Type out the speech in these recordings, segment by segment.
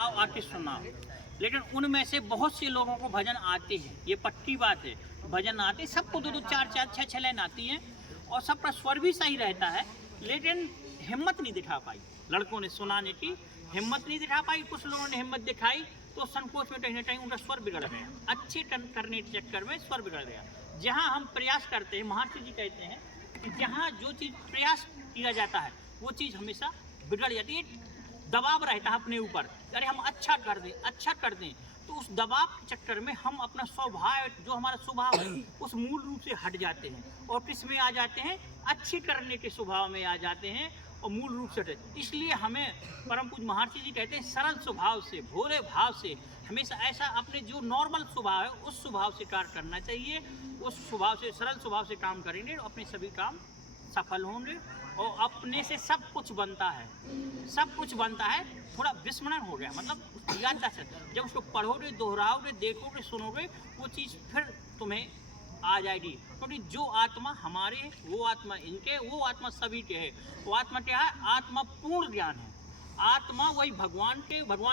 Artist सुनाओ, लेकिन उनमें से बहुत से लोगों को भजन आते हैं। ये पक्की बात है, भजन आते सबको दो दो चार चार छः छः लाइन आती हैं और सबका स्वर भी सही रहता है, लेकिन हिम्मत नहीं दिखा पाई लड़कों ने सुनाने की, हिम्मत नहीं दिखा पाई। कुछ लोगों ने हिम्मत दिखाई तो संकोच में कहीं ना कहीं उनका स्वर बिगड़ गया, अच्छे करने के चक्कर में स्वर बिगड़ गया। जहाँ हम प्रयास करते हैं, महर्षि जी कहते हैं कि जहाँ जो चीज़ प्रयास किया जाता है वो चीज़ हमेशा बिगड़ जाती है। दबाव रहता है अपने ऊपर, अरे हम अच्छा कर दें, तो उस दबाव के चक्कर में हम अपना स्वभाव, जो हमारा स्वभाव है उस मूल रूप से हट जाते हैं और किस में आ जाते हैं, अच्छी करने के स्वभाव में आ जाते हैं और मूल रूप से हट। इसलिए हमें परम पूज्य महर्षि जी कहते हैं सरल स्वभाव से, भोले भाव से, हमेशा ऐसा अपने जो नॉर्मल स्वभाव है उस स्वभाव से कार्य करना चाहिए। उस स्वभाव से, सरल स्वभाव से काम करेंगे और अपने सभी काम सफल होंगे और अपने से सब कुछ बनता है, सब कुछ बनता है। थोड़ा विस्मरण हो गया, मतलब याद से जब उसको पढ़ोगे, दोहराओगे, देखोगे, सुनोगे, वो चीज़ फिर तुम्हें आ जाएगी। क्योंकि जो आत्मा हमारे, वो आत्मा इनके, वो आत्मा सभी के है। वो आत्मा क्या है? आत्मा पूर्ण ज्ञान है। आत्मा वही भगवान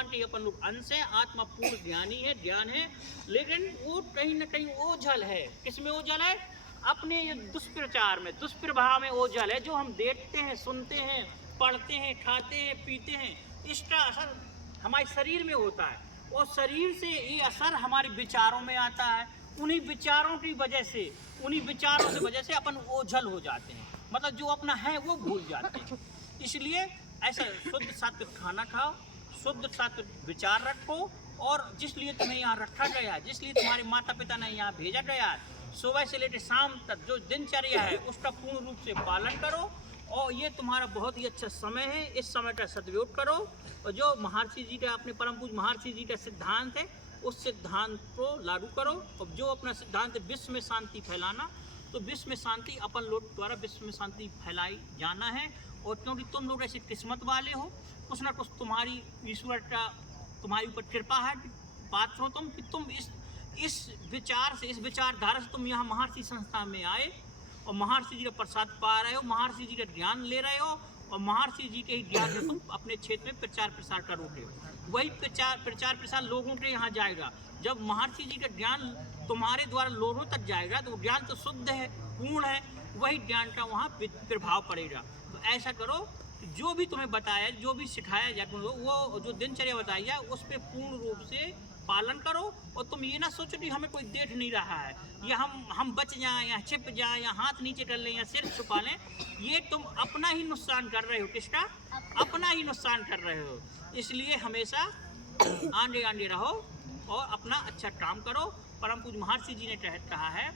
के अपन लोग अंश है। आत्मा पूर्ण ज्ञानी है, ज्ञान है, लेकिन वो कहीं ना कहीं ओझल है। किसमें ओझल है? अपने ये दुष्प्रचार में, दुष्प्रभाव में ओझल है। जो हम देखते हैं, सुनते हैं, पढ़ते हैं, खाते हैं, पीते हैं, इसका असर हमारे शरीर में होता है और शरीर से ये असर हमारे विचारों में आता है। उन्हीं विचारों की वजह से, उन्हीं विचारों की वजह से अपन ओझल हो जाते हैं, मतलब जो अपना है वो भूल जाते हैं। इसलिए ऐसा शुद्ध सात्विक खाना खाओ, शुद्ध सात्विक विचार रखो और जिस लिए तुम्हें यहाँ रखा गया, जिस लिए तुम्हारे माता पिता ने यहाँ भेजा गया है, सुबह से लेकर शाम तक जो दिनचर्या है उसका पूर्ण रूप से पालन करो और ये तुम्हारा बहुत ही अच्छा समय है। इस समय का सदुपयोग करो और जो महर्षि जी का, अपने परम पूज्य महर्षि जी का सिद्धांत है उस सिद्धांत को लागू करो। और जो अपना सिद्धांत है विश्व में शांति फैलाना, तो विश्व में शांति अपन लोग द्वारा विश्व में शांति फैलाई जाना है। और क्योंकि तुम लोग ऐसे किस्मत वाले हो, कुछ ना कुछ तुम्हारी ईश्वर का तुम्हारे ऊपर कृपा है, पात्र हो तुम कि तुम इस विचार से, इस विचारधारा से तुम यहाँ महर्षि संस्थान में आए और महर्षि जी का प्रसाद पा रहे हो, महर्षि जी का ज्ञान ले रहे हो और महर्षि जी के ही ज्ञान में तुम अपने क्षेत्र में प्रचार प्रसार करोगे। वही प्रचार प्रसार लोगों के यहाँ जाएगा। जब महर्षि जी का ज्ञान तुम्हारे द्वारा लोगों तक जाएगा तो ज्ञान तो शुद्ध है, पूर्ण है, वही ज्ञान का वहाँ प्रभाव पड़ेगा। तो ऐसा करो कि जो भी तुम्हें बताया, जो भी सिखाया जाए, वो जो दिनचर्या बताई जाए उस पर पूर्ण रूप से पालन करो। और तुम ये ना सोचो कि हमें कोई देख नहीं रहा है, या हम बच जाएं, या छिप जाएं, या हाथ नीचे कर लें, या सिर छुपा लें। ये तुम अपना ही नुकसान कर रहे हो। किसका? अपना ही नुकसान कर रहे हो। इसलिए हमेशा आंधे रहो और अपना अच्छा काम करो। परम पूज्य महर्षि जी ने कहा है